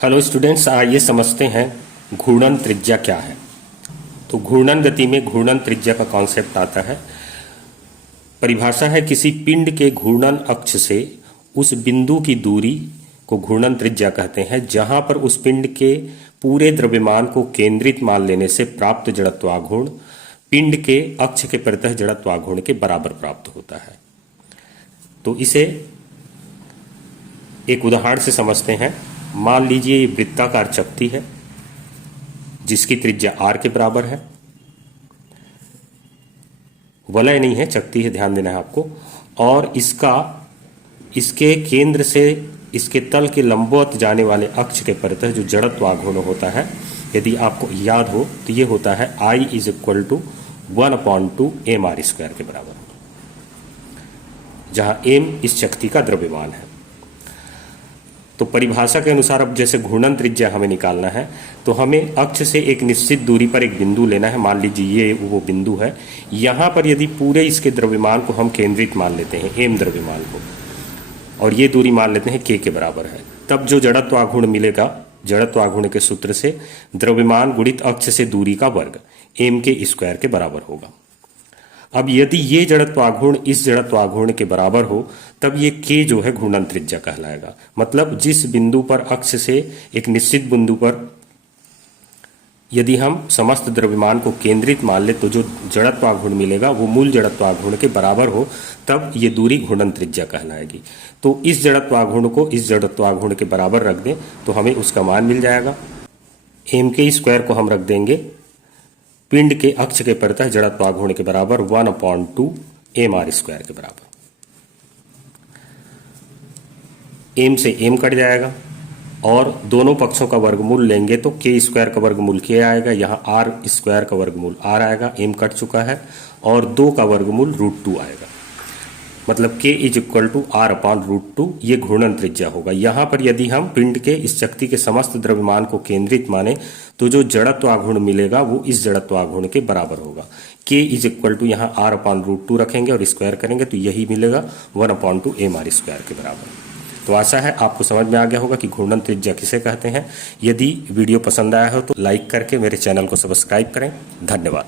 Hello students, आइए समझते हैं घूर्णन त्रिज्या क्या है। तो घूर्णन गति में घूर्णन त्रिज्या का कॉन्सेप्ट आता है। परिभाषा है किसी पिंड के घूर्णन अक्ष से उस बिंदु की दूरी को घूर्णन त्रिज्या कहते हैं जहां पर उस पिंड के पूरे द्रव्यमान को केंद्रित मान लेने से प्राप्त जड़त्वाघूर्ण पिंड के अक्ष के परितः जड़त्वाघूर्ण के बराबर प्राप्त होता है। तो इसे एक उदाहरण से समझते हैं। मान लीजिए ये वृत्ताकार चकती है जिसकी त्रिज्या r के बराबर है। वलय नहीं है, चकती है, ध्यान देना है आपको। और इसके केंद्र से इसके तल के लंबवत जाने वाले अक्ष के परितः जो जड़त्वाघूर्ण होता है, यदि आपको याद हो तो ये होता है I = 1/2 mr² के बराबर, जहां m इस चकती का द्रव्यमान है। तो परिभाषा के अनुसार अब जैसे घूर्णन त्रिज्या हमें निकालना है तो हमें अक्ष से एक निश्चित दूरी पर एक बिंदु लेना है। मान लीजिए ये वो बिंदु है। यहाँ पर यदि पूरे इसके द्रव्यमान को हम केंद्रित मान लेते हैं, m द्रव्यमान को, और ये दूरी मान लेते हैं k के बराबर है, तब जो जड़त्वाघूर्ण मिलेगा, जड़त्वाघूर्ण के सूत्र से द्रव्यमान गुणित अक्ष से दूरी का वर्ग m² के बराबर होगा। अब यदि ये जड़त्वाघूर्ण इस जड़त्वाघूर्ण के बराबर हो तब ये k जो है घूर्णन त्रिज्या कहलाएगा। मतलब जिस बिंदु पर अक्ष से एक निश्चित बिंदु पर यदि हम समस्त द्रव्यमान को केंद्रित मान ले तो जो जड़त्वाघूर्ण मिलेगा वो मूल जड़त्वाघूर्ण के बराबर हो, तब ये दूरी घूर्णन त्रिज्या कहलाएगी। तो इस जड़त्वाघूर्ण को इस जड़त्वाघूर्ण के बराबर रख दें तो हमें उसका मान मिल जाएगा। m² को हम रख देंगे पिंड के अक्ष के परितः जड़त्वाघूर्ण के बराबर 1/2 mr² के बराबर। m से m कट जाएगा और दोनों पक्षों का वर्गमूल लेंगे तो k² का वर्गमूल k आएगा, यहाँ r² का वर्गमूल r आएगा, m कट चुका है, और 2 का वर्गमूल √2 आएगा। मतलब k = r/√2 ये घूर्णन त्रिज्या होगा। यहाँ पर यदि हम पिंड के इस चकती के समस्त द्रव्यमान को केंद्रित माने तो जो जड़त्वाघूर्ण मिलेगा वो इस जड़त्वाघूर्ण के बराबर होगा। k = यहाँ r/√2 रखेंगे और स्क्वायर करेंगे तो यही मिलेगा 1/2 mr² के बराबर। तो आशा है आपको समझ में आ गया होगा कि घूर्णन त्रिज्या किसे कहते हैं। यदि वीडियो पसंद आया हो तो लाइक करके मेरे चैनल को सब्सक्राइब करें। धन्यवाद।